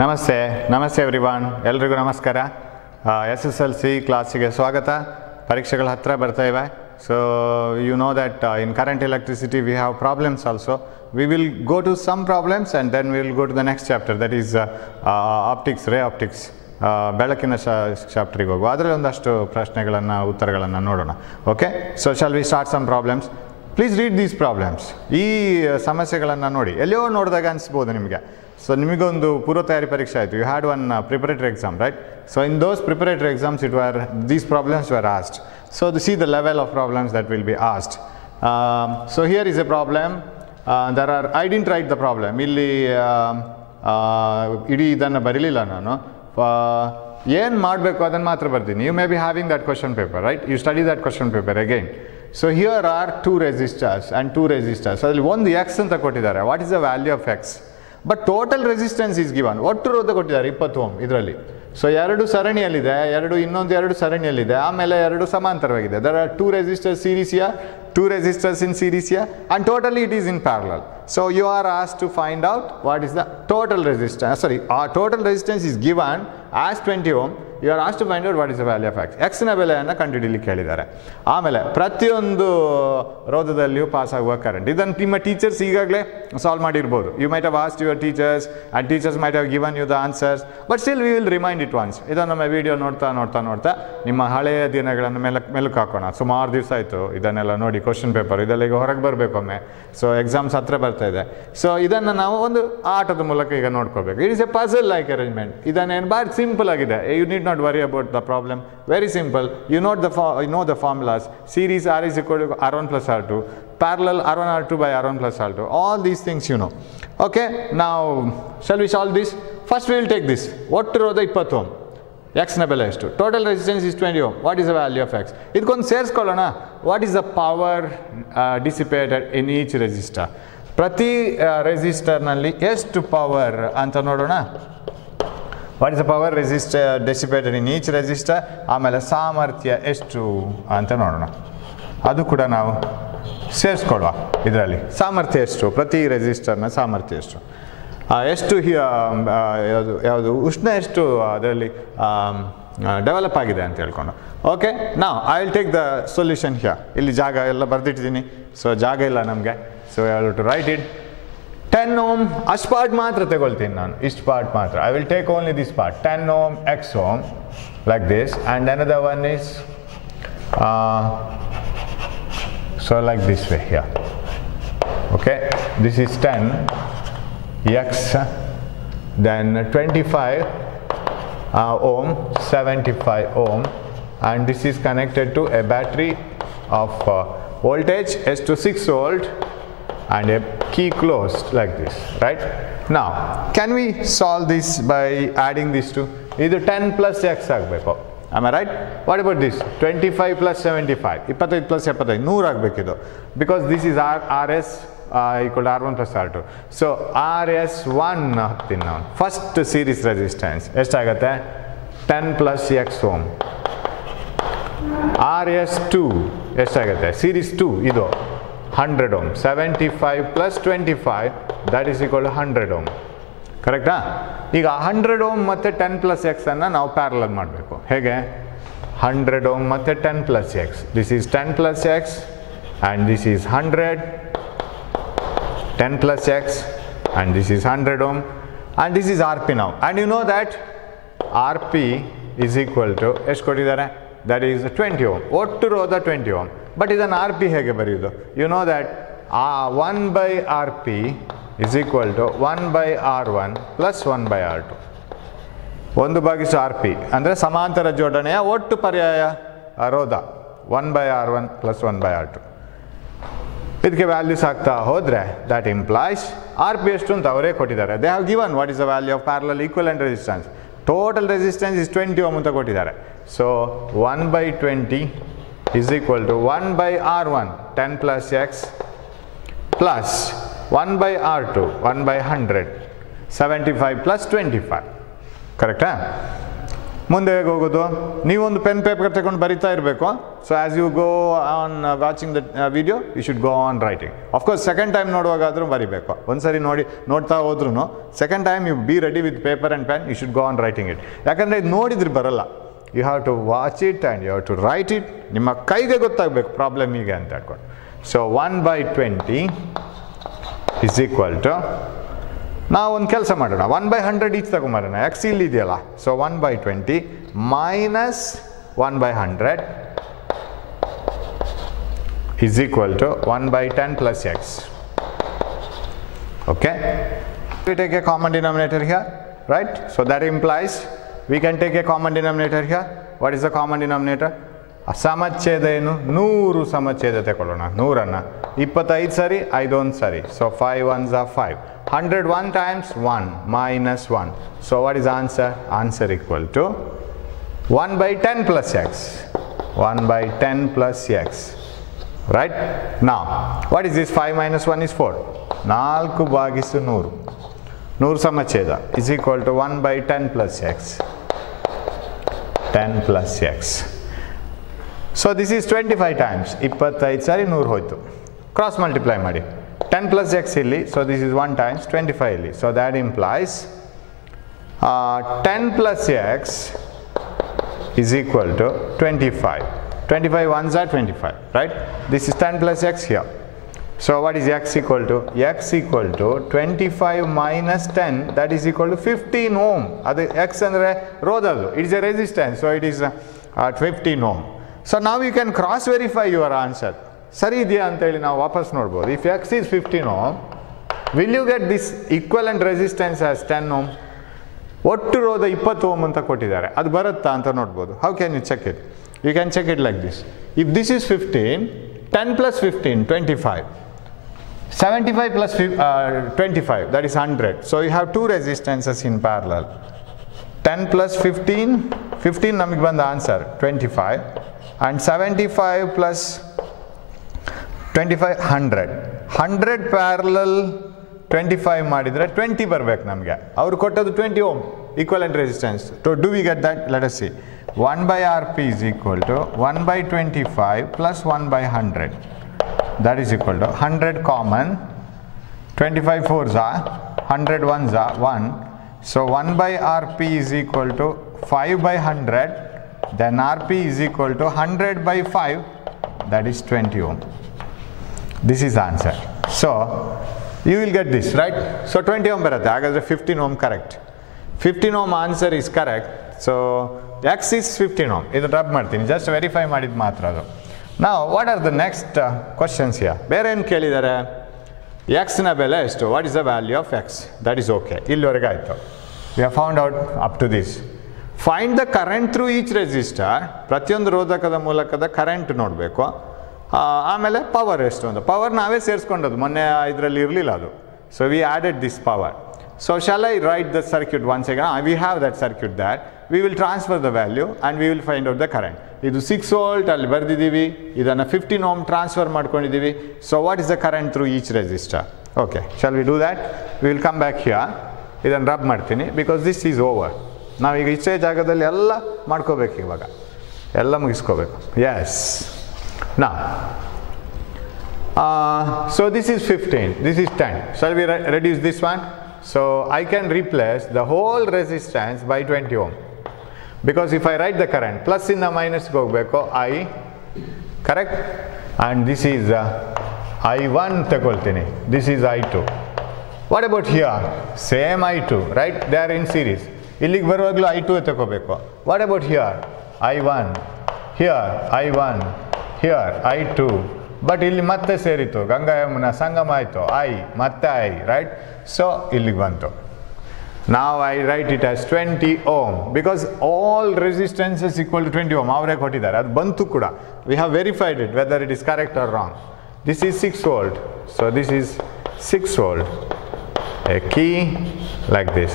ನಮಸ್ತೆ ನಮಸ್ತೆ ಎವ್ರಿವನ್ ಎಲ್ರಿಗೂ ನಮಸ್ಕಾರ SSLC ಕ್ಲಾಸಿಗೆ ಸ್ವಾಗತ ಪರೀಕ್ಷೆಗಳ ಹತ್ರ ಬರ್ತಾ ಇವೆ so you know that in current electricity we have problems also we will go to some problems and then we will go to the next chapter that is optics ray optics ಬೆಳಕಿನ ಚಾಪ್ಟರ್ಗೆ ಹೋಗುವ ಅದರಲ್ಲಿ ಒಂದಷ್ಟು ಪ್ರಶ್ನೆಗಳನ್ನು ಉತ್ತರಗಳನ್ನು ನೋಡೋಣ okay so shall we start some problems please read these problems ಈ ಸಮಸ್ಯೆಗಳನ್ನು ನೋಡಿ ಎಲ್ಲಿಯೋ ನೋಡಿದಾಗ ಅನಿಸ್ಬೋದು ನಿಮಗೆ ಸೊ ನಿಮಗೊಂದು ಪೂರ್ವ ತಯಾರಿ ಪರೀಕ್ಷೆ ಆಯಿತು you had one preparatory exam right so in those preparatory exams it were these problems were asked so see the level of problems that will be asked so here is a problem there are I didn't write the problem ಇಲ್ಲಿ ಇಡೀ ಇದನ್ನು ಬರೀಲಿಲ್ಲ ನಾನು ಏನು ಮಾಡಬೇಕು ಅದನ್ನು ಮಾತ್ರ ಬರ್ತೀನಿ you may be having that question paper right you study that question paper again so here are 2 resistors and 2 resistors ಅದರಲ್ಲಿ ಒಂದು ಎಕ್ಸ್ ಅಂತ ಕೊಟ್ಟಿದ್ದಾರೆ what is the value of X but total resistance is given ಒಟ್ಟು ರೋಧ ಕೊಟ್ಟಿದ್ದಾರೆ 20 ohm ಇದರಲ್ಲಿ so ಎರಡು ಸರಣಿಯಲ್ಲಿದೆ ಇನ್ನೊಂದು ಸರಣಿಯಲ್ಲಿದೆ ಆಮೇಲೆ ಎರಡು ಸಮಾಂತರವಾಗಿದೆ there are 2 resistors series here 2 resistors in series here and totally it is in parallel so you are asked to find out what is the total resistance our total resistance is given as 20 ohm you are asked to find out what is the value of x ನ ಬೆಲೆಯನ್ನು ಕಂಡುಹಿಡಿಯಲಿಕ್ಕೆ ಹೇಳಿದ್ದಾರೆ ಆಮೇಲೆ ಪ್ರತಿಯೊಂದು ರೋಧದಲ್ಲಿಯೂ pass ಆಗುವ current ಇದನ್ನು ನಿಮ್ಮ teachers ಈಗಾಗಲೇ solve ಮಾಡಿರ್ಬೋದು you might have asked your teachers and teachers might have given you the answers but still we will remind it once ಇದನ್ನು ನಮ್ಮ ವಿಡಿಯೋ ನೋಡ್ತಾ ನಿಮ್ಮ ಹಳೆಯ ದಿನಗಳನ್ನು ಮೆಲುಕು ಹಾಕೋಣ ಸುಮಾರು ದಿವಸ ಆಯಿತು ಇದನ್ನೆಲ್ಲ ನೋಡಿ ಕ್ವಶನ್ ಪೇಪರ್ ಇದೆಲ್ಲ ಈಗ ಹೊರಗೆ ಬರಬೇಕೊಮ್ಮೆ ಸೊ ಎಕ್ಸಾಮ್ಸ್ ಹತ್ರ ಬರ್ತಾ ಇದೆ ಸೊ ಇದನ್ನು ನಾವು ಒಂದು ಆಟದ ಮೂಲಕ ಈಗ ನೋಡ್ಕೋಬೇಕು it is a puzzle like arrangement ಇದನ್ನೇನು ಭಾಳ ಸಿಂಪಲ್ ಆಗಿದೆ you need not worry about the problem very simple you know the formulas series R is equal to R1 plus R2 parallel R1 R2 by R1 plus R2 all these things you know okay now shall we solve this first we will take this ಒಟ್ಟು ರೋಧ 20 ohm x ನ ಬೆಲೆ ಎಷ್ಟು total resistance is 20 ohm what is the value of x ಇದಕ್ಕೊಂದು ಸೇರಿಸ್ಕೊಳ್ಳೋಣ what is the power dissipated in each resistor ಪ್ರತಿ ರೆಸಿಸ್ಟರ್ನಲ್ಲಿ ಎಷ್ಟು power ಅಂತ ನೋಡೋಣ what is the power dissipated in each resistor ಆಮೇಲೆ ಸಾಮರ್ಥ್ಯ ಎಷ್ಟು ಅಂತ ನೋಡೋಣ ಅದು ಕೂಡ ನಾವು ಸೇರಿಸ್ಕೊಳ್ಳುವ ಇದರಲ್ಲಿ ಸಾಮರ್ಥ್ಯ ಎಷ್ಟು ಪ್ರತಿ ರೆಸಿಸ್ಟರ್ನ ಸಾಮರ್ಥ್ಯ ಎಷ್ಟು ಯಾವುದು ಉಷ್ಣ ಎಷ್ಟು ಅದರಲ್ಲಿ ಡೆವಲಪ್ ಆಗಿದೆ ಅಂತ ಹೇಳ್ಕೊಂಡು ಓಕೆ ನಾವು I will take the solution here ಇಲ್ಲಿ ಜಾಗ ಎಲ್ಲ ಬರೆದಿಟ್ಟಿದ್ದೀನಿ ಸೊ ಜಾಗ ಇಲ್ಲ ನಮಗೆ so I have to write it 10 ohm ಅಷ್ಟು ಪಾರ್ಟ್ ಮಾತ್ರ ತಗೊಳ್ತೀನಿ ನಾನು ಇಷ್ಟು ಪಾರ್ಟ್ ಮಾತ್ರ I will take only this part 10 ohm x ohm like this and another one is so like this way here okay this is 10 x then 25 ohm 75 ohm and this is connected to a battery of voltage S to 6 volt and a key closed like this right now can we solve this by adding these two ಇದು 10 plus x ಆಗಬೇಕು am I right what about this 25 plus 75 25 plus 75 100 ಆಗಬೇಕಿದು because this is rs equal to r1 plus r2 so rs1 ಹಾಕ್ತೀನಿ ನಾನು first series resistance ಎಷ್ಟಾಗುತ್ತೆ 10 plus x ohm rs2 ಎಷ್ಟಾಗುತ್ತೆ series 2 ಇದು 100 ohm 75 plus 25 that is equal to 100 ohm ಕರೆಕ್ಟಾ ಈಗ 100 ohm ಮತ್ತು 10 plus x ಅನ್ನು ನಾವು ಪ್ಯಾರಲಲ್ ಮಾಡಬೇಕು ಹೇಗೆ 100 ohm ಮತ್ತು 10 plus x this is 10 plus x and this is 100 10 plus x and this is 100 ohm and this is rp now and you know that rp is equal to ಎಷ್ಟು ಕೊಟ್ಟಿದ್ದಾರೆ that is 20 ohm ಒಟ್ಟು ರೋಧ 20 ohm but ಇದನ್ನು R P ಹೇಗೆ ಬರೆಯೋದು you know that 1 by R P is equal to 1 by R1 plus 1 by R2 1 ಭಾಗಿಸು R P ಅಂದರೆ ಸಮಾಂತರ ಜೋಡಣೆಯ ಒಟ್ಟು ಪರ್ಯಾಯ ರೋಧ 1 by R1 plus 1 by R2 ಇದಕ್ಕೆ ವ್ಯಾಲ್ಯೂಸ್ ಆಗ್ತಾ ಹೋದರೆ ದ್ಯಾಟ್ ಇಂಪ್ಲಾಯ್ಸ್ ಆರ್ ಪಿ ಎಷ್ಟು ಅಂತ ಅವರೇ ಕೊಟ್ಟಿದ್ದಾರೆ they have given what is the value of parallel equivalent resistance total resistance is 20 ohm ಅಂತ ಕೊಟ್ಟಿದ್ದಾರೆ so 1 by 20 is equal to 1 by R1 10 plus x plus 1 by R2 1 by 100 75 plus 25 correct ಮುಂದೆ ಹೇಗೆ ಹೋಗೋದು? ನೀವೊಂದು ಪೆನ್ ಪೇಪರ್ ತಗೊಂಡು ಬರಿತಾ ಇರಬೇಕು. So as you go on watching the video you should go on writing. Of course second time ನೋಡುವಾಗಾದರೂ ಬರಿಬೇಕು. ಒಂದ್ಸರಿ ನೋಡ್ತಾ ಹೋದ್ರೂ second time you be ready with paper and pen, you should go on writing it. ಯಾಕಂದರೆ ಇದು ನೋಡಿದ್ರೆ ಬರಲ್ಲ. You have to watch it and you have to write it. ನಿಮ್ಮ ಕೈಗೆ ಗೊತ್ತಾಗಬೇಕು ಪ್ರಾಬ್ಲಮ್ ಹೀಗೆ ಅಂತ ಹೇಳ್ಕೊಂಡು. ಸೊ 1/20 ಇಸ್ ಈಕ್ವಲ್ ಟು, ನಾವು ಒಂದು ಕೆಲಸ ಮಾಡೋಣ, 1/100 ಈಚ್ ತಗೊಂಬರೋಣ. ಎಕ್ಸ್ ಇಲ್ಲಿ ಇದೆಯಲ್ಲ. So 1/20 minus 1/100 is equal to 1/10 plus x. Okay, we take a common denominator here, right? So that implies we can take a common denominator here. What is the common denominator? ಸಮಚ್ಛೇದ ಏನು? 100 ಸಮಚ್ಛೇದ ತಗೊಳ್ಳೋಣ. 100ಅನ್ನು 25 ಸರಿ, 5 1 ಸರಿ. So 5 1s are 5. 100 1 times 1 minus 1. So what is answer? Answer equal to 1/10 plus x. 1/10 plus x. Right? Now, what is this? 5 minus 1 is 4. 4/100. 100 ಸಮಚ್ಛೇದ is equal to 1/10 plus x. 10 plus x. So this is 25 times. 25 sari 100 hoytu. Cross multiply ಮಾಡಿ. 10 plus x ಇಲ್ಲಿ. So this is 1 times 25 ಇಲ್ಲಿ. So that implies 10 plus x is equal to 25. 25 ones are 25, right? This is 10 plus x here. So what is x equal to? X equal to 25 minus 10, that is equal to 15 ohm. Adu x andre rodadu. It is a resistance, so it is 15 ohm. So now you can cross verify your answer. Sari idea anta heli ನಾವು ವಾಪಸ್ ನೋಡಬಹುದು. If x is 15 ohm, will you get this equivalent resistance as 10 ohm? ಒಟ್ಟು ರೋಧ 20 ohm ಅಂತ ಕೊಟ್ಟಿದ್ದಾರೆ. ಅದು ಬರುತ್ತಾ ಅಂತ ನೋಡಬಹುದು. How can you check it? You can check it like this. If this is 15, 10 plus 15, 25. 75 plus 25, that is 100. So you have two resistances in parallel. 10 plus 15, 15 ನಮಗೆ ಬಂದ ಆನ್ಸರ್ 25. And 75 plus 25, 100. 100 parallel 25 ಮಾಡಿದರೆ 20 ಬರಬೇಕು ನಮಗೆ. ಅವರು ಕೊಟ್ಟದ್ದು 20 ohm equivalent resistance. So do we get that? Let us see. 1/Rp is equal to 1/25 plus 1/100. That is equal to 100 common, 25 4s are, 100 1s are 1. So 1/Rp is equal to 5/100. Then Rp is equal to 100/5, that is 20 ohm. This is answer. So you will get this, right? So 20 ohm ಬರುತ್ತೆ. ಹಾಗಾದರೆ 15 ohm correct. 15 ohm answer is correct. So x is 15 ohm. ಇದು rub ಮಾಡ್ತೀನಿ, just verify ಮಾಡಿದ್ದು ಮಾತ್ರ ಅದು. Now what are the next questions here? ಬೇರೆ ಏನು ಕೇಳಿದ್ದಾರೆ? x ನ ಬೆಲೆ ಎಷ್ಟು? What is the value of x? That is okay. ಇಲ್ಲಿವರೆಗೆ ಆಯಿತು. We have found out up to this. Find the current through each resistor. ಪ್ರತಿಯೊಂದು ರೋಧಕದ ಮೂಲಕದ ಕರೆಂಟ್ ನೋಡಬೇಕು. ಆಮೇಲೆ ಪವರ್ ಎಷ್ಟು ಅಂತ. ಪವರ್ ನಾವೇ ಸೇರಿಸ್ಕೊಂಡದ್ದು, ಮೊನ್ನೆ ಇದರಲ್ಲಿ ಇರಲಿಲ್ಲ ಅದು. So we added this power. So shall I right the circuit once again? We have that circuit that we will transfer the value and we will find out the current. ಇದು 6 volt ಅಲ್ಲಿ ಬರೆದಿದ್ದೀವಿ, ಇದನ್ನು 15 ohm transfer ಮಾಡ್ಕೊಂಡಿದ್ದೀವಿ. So what is the current through each resistor? Okay, shall we do that? We will come back here. ಇದನ್ನು rub ಮಾಡ್ತೀನಿ because this is over. ನಾವೀಗ ಇಷ್ಟೇ ಜಾಗದಲ್ಲಿ ಎಲ್ಲ ಮಾಡ್ಕೋಬೇಕು, ಇವಾಗ ಎಲ್ಲ ಮುಗಿಸ್ಕೋಬೇಕು. S. Now, so this is 15, this is 10. Shall we reduce this one? So I can replace the whole resistance by 20 ohm. Because if I write the current, plus in the minus go back, I, correct? And this is I1 ತಗೊಳ್ತೀನಿ, this is I2. What about here? Same I2, right? They are in series. ಇಲ್ಲಿಗೆ ಬರುವಾಗಲೂ I2 ತಗೋಬೇಕು. What about here? I1, here I1, here I2. But ಇಲ್ಲಿ ಮತ್ತೆ ಸೇರಿತು, ಗಂಗಾ ಯಮುನಾ ಸಂಗಮ ಆಯಿತು, I ಮತ್ತೆ I, right? So ಇಲ್ಲಿಗೆ ಬಂತು. Now I write it as 20 ohm because all resistance is equal to 20 ohm. ಅವರೇ ಕೊಟ್ಟಿದ್ದಾರೆ, ಅದು ಬಂತು ಕೂಡ. We have verified it whether it is correct or wrong. This is 6 volt. So this is 6 volt. A key like this.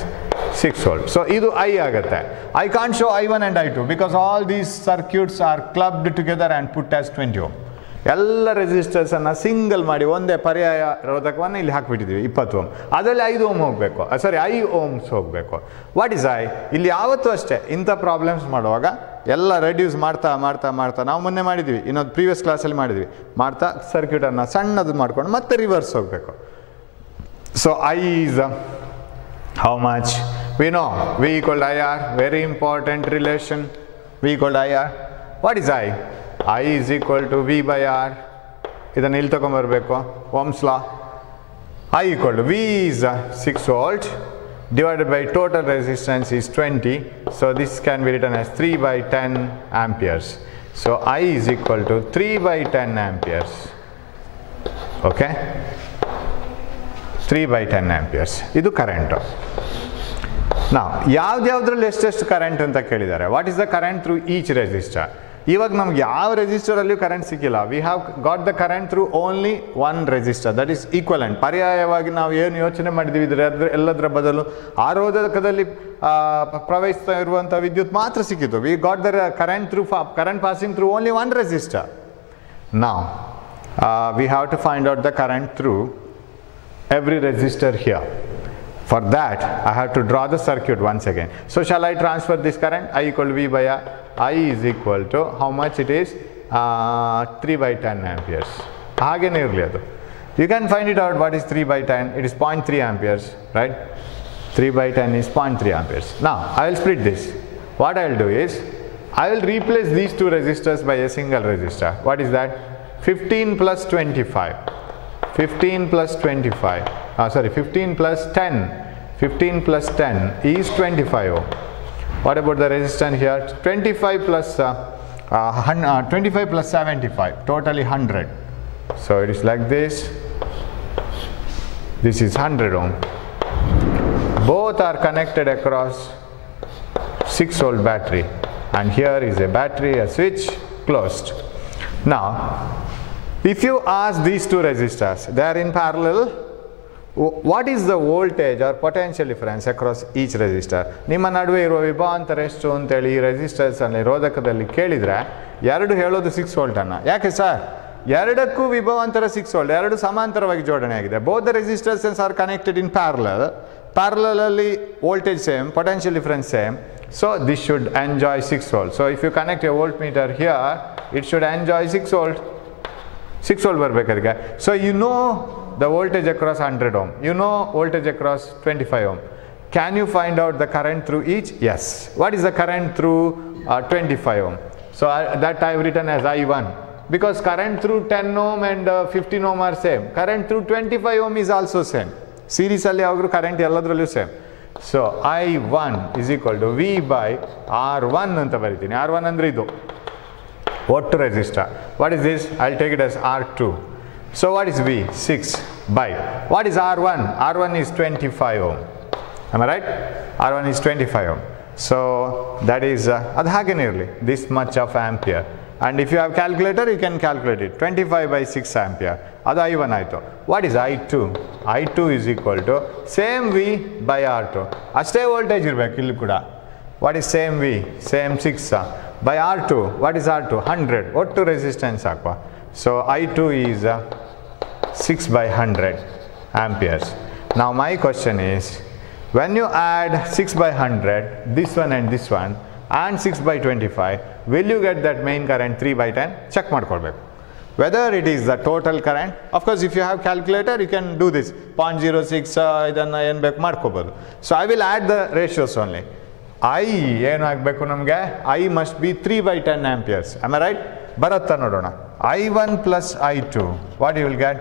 6 volt. So ಇದು I ಆಗುತ್ತೆ. I can't show I1 and I2 because all these circuits are clubbed together and put as 20 ohm. ಎಲ್ಲ ರೆಸಿಸ್ಟರ್ಸನ್ನು single ಮಾಡಿ ಒಂದೇ ಪರ್ಯಾಯ ರೋಧಕವನ್ನು ಇಲ್ಲಿ ಹಾಕಿಬಿಟ್ಟಿದ್ದೀವಿ 20 ohm. ಅದರಲ್ಲಿ 5 ohm ಹೋಗಬೇಕು, ಸಾರಿ 5 Ohm's ಹೋಗಬೇಕು. What is I? ಇಲ್ಲಿ ಯಾವತ್ತೂ ಅಷ್ಟೇ ಇಂಥ ಪ್ರಾಬ್ಲಮ್ಸ್ ಮಾಡುವಾಗ ಎಲ್ಲ ರೆಡ್ಯೂಸ್ ಮಾಡ್ತಾ ಮಾಡ್ತಾ ಮಾಡ್ತಾ ನಾವು ಮೊನ್ನೆ ಮಾಡಿದ್ವಿ, ಇನ್ನೊಂದು ಪ್ರೀವಿಯಸ್ ಕ್ಲಾಸಲ್ಲಿ ಮಾಡಿದ್ವಿ, ಮಾಡ್ತಾ ಸರ್ಕ್ಯೂಟನ್ನು ಸಣ್ಣದು ಮಾಡ್ಕೊಂಡು ಮತ್ತೆ ರಿವರ್ಸ್ ಹೋಗಬೇಕು. So I is how much? We know V equal to IR, very important relation. V equal to IR. What is I? I is equal to V by R. ಇದನ್ನು ಇಲ್ಲಿ ತಗೊಂಬರಬೇಕು, Ohm's law. I equal to V is 6 volt divided by total resistance is 20. So this can be written as 3 by 10 amperes. So I is equal to 3 by 10 amperes. Okay? 3 by 10 amperes. ಇದು current. ನಾವು ಯಾವ್ದ್ಯಾವ್ದ್ರಲ್ಲಿ ಎಷ್ಟೆಷ್ಟು current ಅಂತ ಕೇಳಿದ್ದಾರೆ. What is the current through each resistor? ಇವಾಗ ನಮ್ಗೆ ಯಾವ ರೆಸಿಸ್ಟರಲ್ಲಿಯೂ current ಸಿಕ್ಕಿಲ್ಲ. V have got the current through only one resistor, that is equivalent. ಪರ್ಯಾಯವಾಗಿ ನಾವು ಏನು ಯೋಚನೆ ಮಾಡಿದ್ದೀವಿ ಎಲ್ಲದರ ಬದಲು ಆ ರೋಧಕದಲ್ಲಿ ಪ್ರವಹಿಸ್ತಾ ಇರುವಂಥ ವಿದ್ಯುತ್ ಮಾತ್ರ ಸಿಕ್ಕಿತ್ತು. We got the current passing through only one resistor. ನಾವು we have to find out the current through every resistor here. For that I have to draw the circuit once again. So shall I transfer this current? I equal to V by R. I is equal to how much it is? 3 by 10 amperes. ಹಾಗೇನೆ ಇರಲಿ ಅದು. You can find it out. What is 3 by 10? It is 0.3 amperes, right? 3 by 10 is 0.3 amperes. Now I will split this. What I will do is I will replace these two resistors by a single resistor. What is that? 15 plus 25. 15 plus 25, sorry 15 plus 10, 15 plus 10 is 25 ohm. What about the resistance here? 25 plus 25 plus 75, totally 100. So it is like this. This is 100 ohm. Both are connected across 6 volt battery, and here is a battery, a switch closed. Now if you ask these two resistors, they are in parallel, what is the voltage or potential difference across each resistor? ನಿಮ್ಮ ನಡುವೆ ಇರುವ ವಿಭವಾಂತರ ಎಷ್ಟು ಅಂತೇಳಿ ಈ resistors ಅಲ್ಲಿ ರೋಧಕದಲ್ಲಿ ಕೇಳಿದರೆ ಎರಡು ಹೇಳೋದು 6 ವೋಲ್ಟ್ ಅನ್ನ. ಯಾಕೆ ಸರ್? ಎರಡಕ್ಕೂ ವಿಭವಾಂತರ 6 ವೋಲ್ಟ್, ಎರಡು ಸಮಾಂತರವಾಗಿ ಜೋಡಣೆ ಆಗಿದೆ. Both the resistors are connected in parallel. Parallel ಅಲ್ಲಿ voltage same, potential difference same. So this should enjoy 6 volt. So if you connect a voltmeter here, it should enjoy 6 volt. 6 volt ಬರಬೇಕಾದ್ರೆ. So you know the voltage across 100 ohm, you know voltage across 25 ohm. Can you find out the current through each? Yes. What is the current through 25 ohm? So that I have written as I1, because current through 10 ohm and 15 ohm are same. Current through 25 ohm is also same. Series ಅಲ್ಲಿ ಯಾವಾಗಲೂ current ಎಲ್ಲದರಲ್ಲೂ same. So I1 is equal to V by R1 ಅಂತ ಬರೀತೀನಿ. R1 ಅಂದರೆ ಇದು ಒಟ್ಟು resistor. What is this? I'll take it as R2. So what is V? 6 by. What is R1? R1 is 25 ohm. Am I right? R1 is 25 ohm. So that is ಅದು ಹಾಗೇನೇ ಇರಲಿ, this much of ampere. And if you have calculator, you can calculate it. 25 by 6 ampere. ಅದು I1 ಆಯಿತು. What is I2? I2 is equal to same V by R2. ಅಷ್ಟೇ voltage ಇರಬೇಕು ಇಲ್ಲಿ ಕೂಡ. What is same V? Same 6 by R2. What is R2? 100. ಒಟ್ಟು resistance ಹಾಕುವ. So I2 is 6 by 100 amperes. Now my question is, when you add 6 by 100, this one and this one, and 6 by 25, will you get that main current 3 by 10? Check ಮಾಡ್ಕೊಳ್ಬೇಕು. Whether it is the total current. Of course, if you have calculator, you can do this. 0.06 ಇದನ್ನು ಏನು ಬೇಕು ಮಾಡ್ಕೋಬೋದು. So I will add the ratios only. I ಏನು ಆಗಬೇಕು ನಮಗೆ? I must be 3 by 10 amperes. Am I right? ಬರುತ್ತಾ ನೋಡೋಣ. I1 plus I2. What you will get?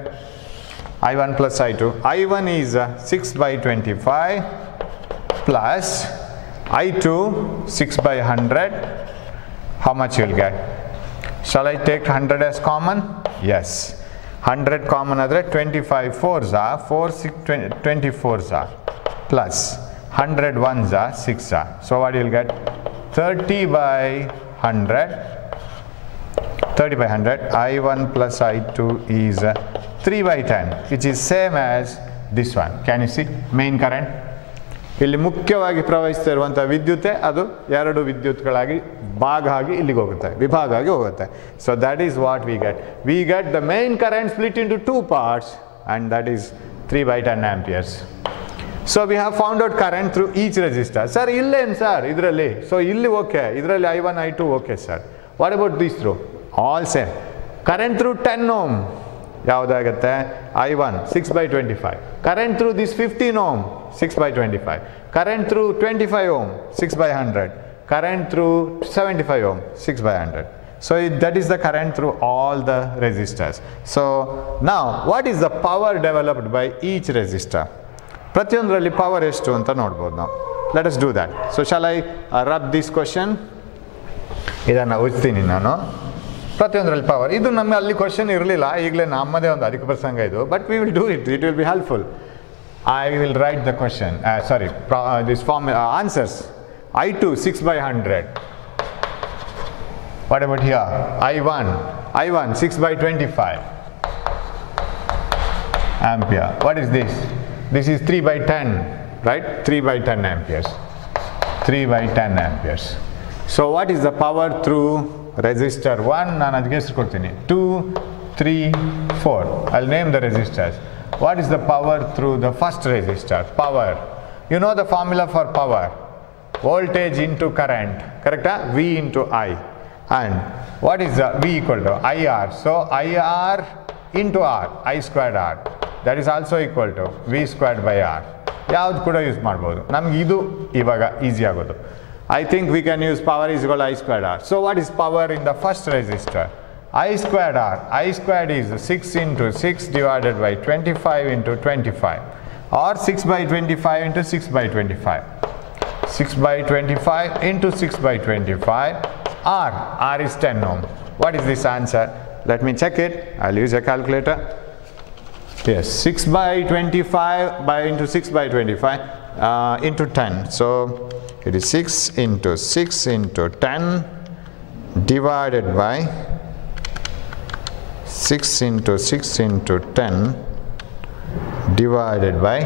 I1 plus I2. I1 is 6 by 25 plus I2 6 by 100. How much you will get? Shall I take 100 as common? Yes. 100 common ಆದರೆ 25 4s are 4 6 24s are plus 100 1s are 6 are. So what you will get? 30 by 100. 30 by 100. I1 plus I2 is 3 by 10, which is same as this one. Can you see? Main current. ಇಲ್ಲಿ ಮುಖ್ಯವಾಗಿ ಪ್ರವಹಿಸ್ತಾ ಇರುವಂಥ ವಿದ್ಯುತ್ತೇ ಅದು ಎರಡು ವಿದ್ಯುತ್ಗಳಾಗಿ ಭಾಗ ಆಗಿ ಇಲ್ಲಿಗೆ ಹೋಗುತ್ತೆ, ವಿಭಾಗ ಆಗಿ ಹೋಗುತ್ತೆ. So that is what we get the main current split into 2 parts and that is 3/10 amperes. So we have found out current through each resistor. Sir, illen sir idರಲ್ಲಿ, so ಇಲ್ಲಿ okay, idರಲ್ಲಿ I1 I2 okay sir. What about these through? All same. Current through 10 ohm ಯಾವುದಾಗುತ್ತೆ? I1 6/25. Current through this 15 ohm 6/25. Current through 25 ohm 6/100. Current through 75 ohm 6/100. So that is the current through all the resistors. So now what is the power developed by each resistor? ಪ್ರತಿಯೊಂದರಲ್ಲಿ power ಎಷ್ಟು ಅಂತ ನೋಡ್ಬೋದು ನಾವು. Let us do that. So shall I rub this question? ಇದನ್ನು ಉಜ್ತೀನಿ ನಾನು. ಪ್ರತಿಯೊಂದರಲ್ಲಿ power, ಇದು ನಮ್ಮ ಅಲ್ಲಿ ಕ್ವಶನ್ ಇರಲಿಲ್ಲ, ಈಗಲೇ ನಮ್ಮದೇ ಒಂದು ಅಧಿಕ ಪ್ರಸಂಗ ಇದು, but we will do it will be helpful. I will write the question, this form answers. I2 6/100. What about here? I1 6/25 ampere. What is this? This is 3/10, right? 3/10 amperes. 3/10 amperes. So what is the power through resistor 1? ನಾನು ಅದಕ್ಕೆ ಹೆಸರು ಕೊಡ್ತೀನಿ. 2, 3, 4. I'll name the resistors. What is the power through the first resistor? Power. You know the formula for power. Voltage into current. Correct? V into I. And what is V equal to? IR. So IR into R. I squared R. That is also equal to V squared by R. ಯಾವ್ದು ಕೂಡ use ಮಾಡ್ಬೋದು, ನಮ್ಗೆ ಇದು ಇವಾಗ easy ಆಗೋದು. I think we can use power is equal to I squared R. So what is power in the first resistor? I squared R. I squared is 6 into 6 divided by 25 into 25, or 6/25 into 6/25. 6/25 into 6/25. R is 10 ohm. What is this answer? Let me check it. I'll use a calculator. Yes, 6/25 into 6/25 into 10. So it is 6 into 6 into 10 divided by 6 into 6 into 10 divided by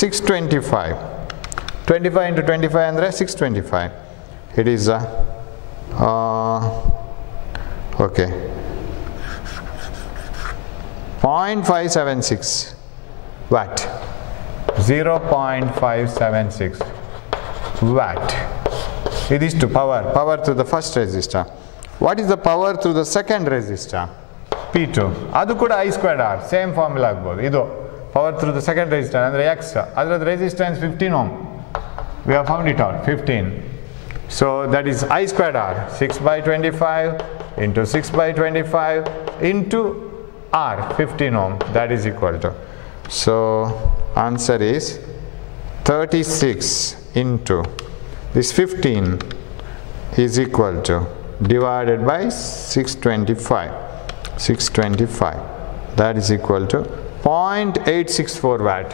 625. 25 into 25 andre 625. It is okay, 0.576 watt. 0.576 watt. It is to power through the first resistor. What is the power through the second resistor? P2. ಅದು ಕೂಡ I squared R, same formula ಆಗ್ಬೋದು. ಇದು power through the second resistor ಅಂದರೆ X, ಅದರದ್ದು resistance 15 ohm. We have found it out, 15. So that is I squared R, 6/25 into 6/25 into R, 15 ohm. That is equal to. So answer is 36 into this 15 is equal to divided by 625. 625. That is equal to 0.864 watt.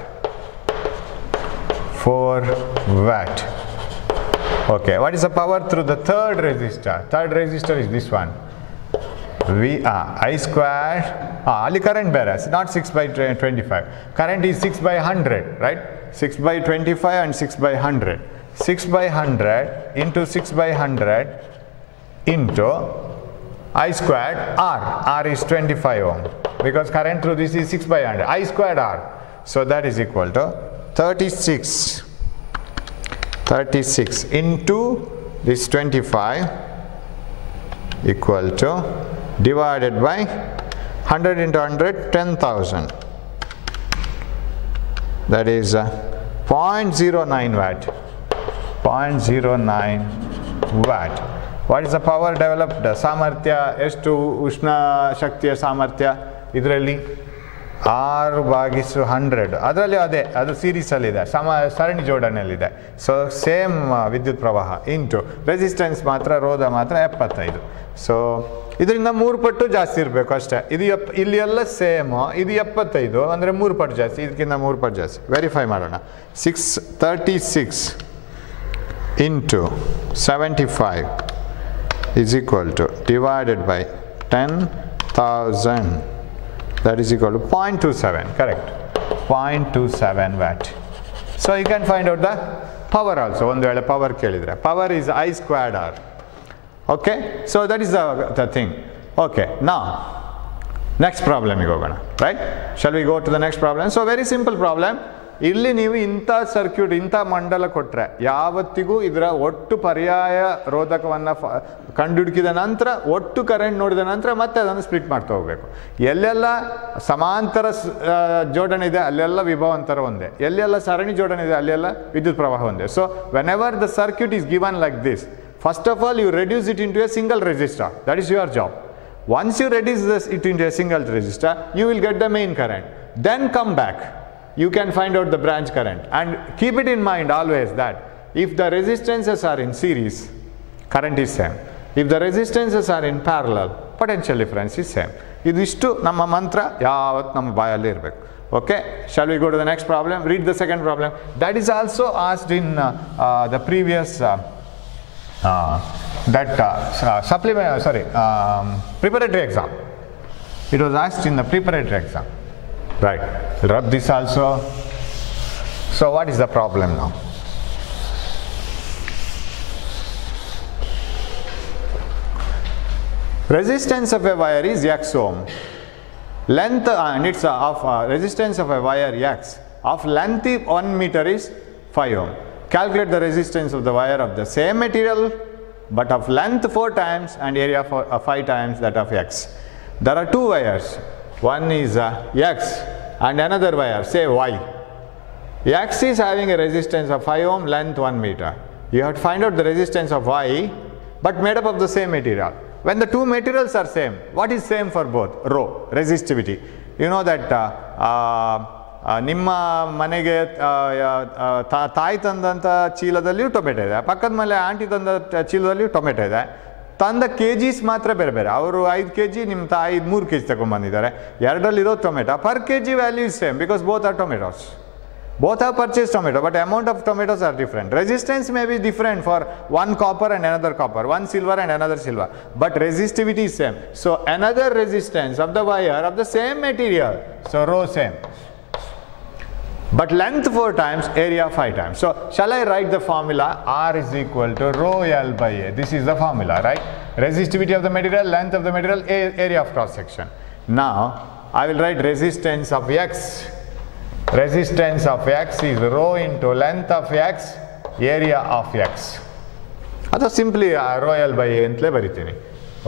4 watt. Okay, what is the power through the third resistor? Third resistor is this one. I squared, ali current bearer, not 6/25. Current is 6/100, right? 6/25 and 6/100. 6/100 into 6/100 into I squared R. R is 25 ohm because current through this is 6/100. I squared R. So that is equal to 36. 36 into this 25 equal to divided by 100 into 100, 10,000. That is 0.09 watt. 0.09 watt. What is the power developed? ಸಾಮರ್ಥ್ಯ ಎಷ್ಟು? ಉಷ್ಣ ಶಕ್ತಿಯ ಸಾಮರ್ಥ್ಯ ಇದರಲ್ಲಿ 6/100. ಅದರಲ್ಲಿ ಅದು ಸೀರೀಸಲ್ಲಿದೆ, ಸರಣಿ ಜೋಡಣೆಯಲ್ಲಿದೆ. So same ವಿದ್ಯುತ್ ಪ್ರವಾಹ ಇಂಟು ರೆಸಿಸ್ಟೆನ್ಸ್ ಮಾತ್ರ, ರೋಧ ಮಾತ್ರ 75. ಸೊ ಇದರಿಂದ 3 ಪಟ್ಟು ಜಾಸ್ತಿ ಇರಬೇಕು ಅಷ್ಟೇ. ಇದು ಇಲ್ಲಿ ಎಲ್ಲ ಸೇಮ್, ಇದು 75 ಅಂದರೆ 3 ಪಟ್ಟು ಜಾಸ್ತಿ, ಇದಕ್ಕಿಂತ 3 ಪಟ್ಟು ಜಾಸ್ತಿ. ವೆರಿಫೈ ಮಾಡೋಣ. 36 into 75 is equal to divided by 10,000. That is equal to 0.27, correct? 0.27 watt. So you can find out the power also. ಒಂದು ವೇಳೆ power ಕೇಳಿದ್ರೆ power is I squared R. Okay, so that is the thing. Okay, now next problem ಗೆ ಹೋಗೋಣ, right? Shall we go to the next problem? So very simple problem. ಇಲ್ಲಿ ನೀವು ಇಂಥ circuit ಇಂಥ ಮಂಡಲ ಕೊಟ್ಟರೆ ಯಾವತ್ತಿಗೂ ಇದರ ಒಟ್ಟು ಪರ್ಯಾಯ ರೋಧಕವನ್ನು ಕಂಡುಹಿಡಿದ ನಂತರ ಒಟ್ಟು ಕರೆಂಟ್ ನೋಡಿದ ನಂತರ ಮತ್ತೆ ಅದನ್ನು ಸ್ಪ್ಲಿಟ್ ಮಾಡ್ತಾ ಹೋಗಬೇಕು. ಎಲ್ಲೆಲ್ಲ ಸಮಾಂತರ ಜೋಡಣೆ ಇದೆ ಅಲ್ಲೆಲ್ಲ ವಿಭವಾಂತರ ಒಂದೇ, ಎಲ್ಲೆಲ್ಲ ಸರಣಿ ಜೋಡಣೆ ಇದೆ ಅಲ್ಲೆಲ್ಲ ವಿದ್ಯುತ್ ಪ್ರವಾಹ ಒಂದೇ. So whenever the circuit is given like this, first of all you reduce it into a single resistor. That is your job. Once you reduce it into a single resistor, you will get the main current. Then come back. You can find out the branch current. And keep it in mind always that if the resistances are in series, current is same. If the resistances are in parallel, potential difference is same. Idishtu namma mantra yavat namma bayalli irbeku. Okay, shall we go to the next problem? Read the second problem. That is also asked in the previous preparatory exam. It was asked in the preparatory exam. Right, we'll rub this also. So what is the problem now? Resistance of a wire is X ohm. Length and its of resistance of a wire X of length 1 meter is 5 ohm. Calculate the resistance of the wire of the same material but of length 4 times and area 5 times that of X. There are two wires. One is X and another wire, say Y. X is having a resistance of 5 ohm, length 1 meter. You have to find out the resistance of Y but made up of the same material. When the two materials are same, what is same for both? Rho, resistivity. You know that ನಿಮ್ಮ ಮನೆಗೆ ತಾಯಿ ತಂದಂಥ ಚೀಲದಲ್ಲಿಯೂ tomato ಇದೆ, ಪಕ್ಕದ ಮನೆ aunty ತಂದ ಚೀಲದಲ್ಲಿಯೂ tomato ಇದೆ. ತಂದ K Gs ಮಾತ್ರ ಬೇರೆ ಬೇರೆ. ಅವರು 5 kg, ನಿಮ್ಮ ತಾಯಿ 3 kg ತಗೊಂಡ್ಬಂದಿದ್ದಾರೆ. ಎರಡರಲ್ಲಿರೋ tomato per kg value is same because both are tomatoes. Both have purchased tomato, but amount of tomatoes are different. Resistance may be different for one copper and another copper, one silver and another silver, but resistivity is same. So another resistance of the wire of the same material, so rho same, but length 4 times, area 5 times. So shall I write the formula? R is equal to rho L by A. This is the formula, right? Resistivity of the material, length of the material, area of cross section. Now I will write resistance of X. Resistance of X is rho into length of X, area of X. ಅಥವಾ simply rho L by A ಅಂತಲೇ ಬರಿತೀನಿ.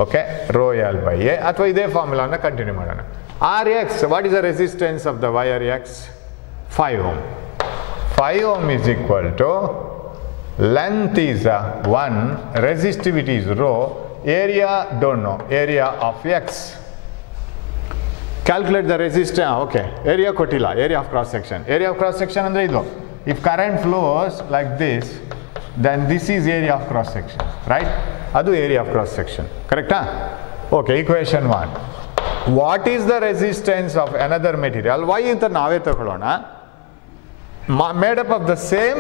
Okay, rho L by A ಅಥವಾ ಇದೇ ಫಾರ್ಮುಲಾನ continue ಮಾಡೋಣ. Rx, what is the resistance of the wire X? 5 ohm. 5 ohm is equal to length is 1, resistivity is rho, area don't know, area of X. Calculate the resistance. Okay, area ಕೊಟ್ಟಿಲ್ಲ, area of cross section. Area of cross section ಅಂದ್ರೆ ಇದು. If current flows like this, then this is area of cross section, right? ಅದು area of cross section. Correct? Okay, equation 1. What is the resistance of another material? Why ಅಂತ ನಾವೇ ತಗೊಳ್ಳೋಣ. Made up of the same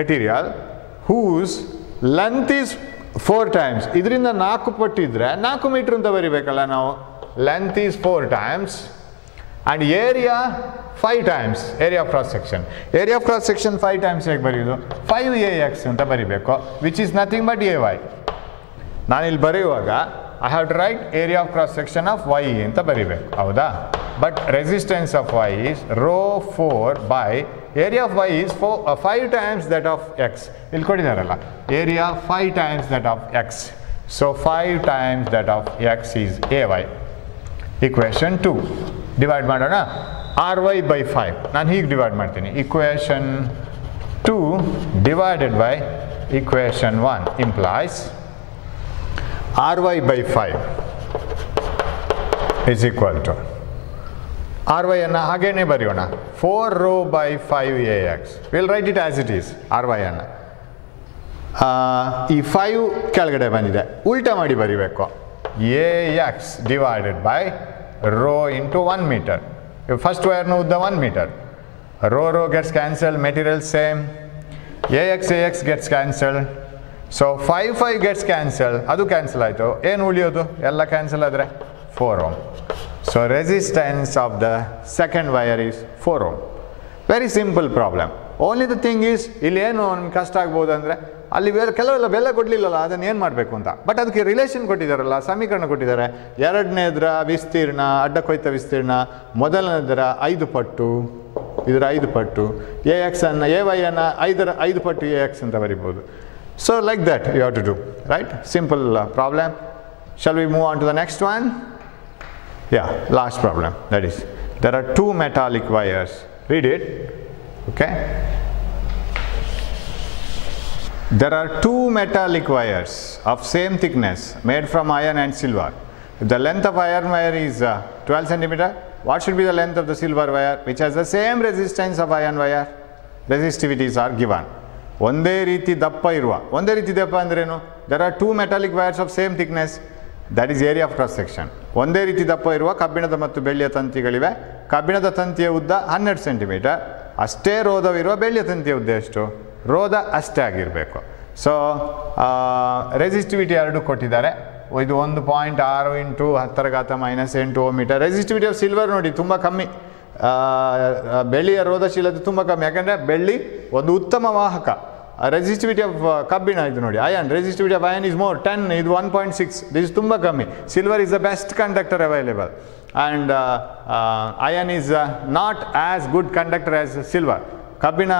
material whose length is 4 times. ಇದರಿಂದ 4 ಪಟ್ಟಿದ್ರೆ 4 metre ಅಂತ ಬರಿಬೇಕಲ್ಲ ನಾವು. Length is 4 times and area 5 times, area of cross section. Area of cross section 5 times ಹೇಗೆ ಬರೆಯೋದು? 5AX ಅಂತ ಬರಿಬೇಕು, which is nothing but AY. ನಾನು ಇಲ್ಲಿ ಬರೆಯುವಾಗ I have to write area of cross section of Y ಅಂತ ಬರಿಬೇಕು, ಹೌದಾ? But resistance of Y is rho 4 by area of Y is 5 times that of X. ಇಲ್ಲಿ ಕೊಟ್ಟಿದ್ದಾರಲ್ಲ, area 5 times that of X. So 5 times that of X is AY. Equation 2. Divide ಮಾಡೋಣ. Ry by 5. ನಾನು ಹೀಗೆ divide ಮಾಡ್ತೀನಿ. Equation 2 divided by equation 1 implies Ry by 5 is equal to Ry ಅನ್ನು ಹಾಗೇನೆ ಬರೆಯೋಣ. 4 rho by 5AX. We'll write it as it is. Ry ಅನ್ನು ಈ 5 ಕೆಳಗಡೆ ಬಂದಿದೆ, ಉಲ್ಟಾ ಮಾಡಿ ಬರಿಬೇಕು. AX divided by rho into 1 meter. First wire nu udda 1 meter. Rho gets cancelled, material same. AX gets cancelled. So 5 gets cancelled. Adu cancel ಆಯಿತು. ಏನು ಉಳಿಯೋದು? ಎಲ್ಲ ಕ್ಯಾನ್ಸಲ್ ಆದರೆ 4 ohm. So resistance of the second wire is 4 ohm. Very simple problem. Only the thing is ಇಲ್ಲಿ ಏನು ನಮ್ಗೆ ಕಷ್ಟ ಆಗ್ಬೋದು ಅಂದರೆ ಅಲ್ಲಿ ಕೆಲವೆಲ್ಲ ಬೆಲೆ ಕೊಡಲಿಲ್ಲಲ್ಲ, ಅದನ್ನು ಏನು ಮಾಡಬೇಕು ಅಂತ. ಬಟ್ ಅದಕ್ಕೆ ರಿಲೇಷನ್ ಕೊಟ್ಟಿದ್ದಾರಲ್ಲ, ಸಮೀಕರಣ ಕೊಟ್ಟಿದ್ದಾರೆ. ಎರಡನೇದರ ವಿಸ್ತೀರ್ಣ, ಅಡ್ಡ ಕೊಯ್ತ ವಿಸ್ತೀರ್ಣ ಮೊದಲನೇದರ 5 ಪಟ್ಟು, ಇದರ 5 ಪಟ್ಟು, ಎ ಎಕ್ಸ್ ಅನ್ನು ಎ ವೈ ಅನ್ನು 5 ಪಟ್ಟು ಎ ಎಕ್ಸ್ ಅಂತ ಬರಿಬೋದು. So like that you have to do, right? Simple problem. Shall we move on to the next one? Yeah, last problem. That is, there are 2 metallic wires. Read it. Okay. There are 2 metallic wires of same thickness made from iron and silver. If the length of iron wire is 12 centimeter, what should be the length of the silver wire which has the same resistance of iron wire? Resistivities are given. ಒಂದೇ ರೀತಿ ದಪ್ಪ ಇರುವ, ಒಂದೇ ರೀತಿ ದಪ್ಪ ಅಂದ್ರೇನು? There are 2 metallic wires of same thickness. That is area of cross section. ಒಂದೇ ರೀತಿ ದಪ್ಪ ಇರುವ ಕಬ್ಬಿಣದ ಮತ್ತು ಬೆಳ್ಳಿಯ ತಂತಿಗಳಿವೆ. ಕಬ್ಬಿಣದ ತಂತಿಯ ಉದ್ದ 12 ಸೆಂಟಿಮೀಟರ್. ಅಷ್ಟೇ ರೋಧವಿರುವ ಬೆಳ್ಳಿಯ ತಂತಿಯ ಉದ್ದ ಎಷ್ಟು? ರೋಧ ಅಷ್ಟೇ ಆಗಿರಬೇಕು. ಸೊ ರೆಸಿಸ್ಟಿವಿಟಿ 2 ಕೊಟ್ಟಿದ್ದಾರೆ. ಇದು 1.6 into 10⁻⁻8 ohm metre. Resistivity of silver ನೋಡಿ ತುಂಬ ಕಮ್ಮಿ, ಬೆಳ್ಳಿಯ ರೋಧಶೀಲತೆ ತುಂಬ ಕಮ್ಮಿ, ಯಾಕಂದರೆ ಬೆಳ್ಳಿ ಒಂದು ಉತ್ತಮ ವಾಹಕ. ರೆಸಿಸ್ಟಿವಿಟಿ ಆಫ್ ಕಬ್ಬಿಣ ಇದು ನೋಡಿ, iron, resistivity of iron is more 10, ಇದು 1.6, ದಿಸ್ ಇಸ್ ತುಂಬ ಕಮ್ಮಿ. Silver is the best conductor available and iron is not as good conductor as silver. ಕಬ್ಬಿಣ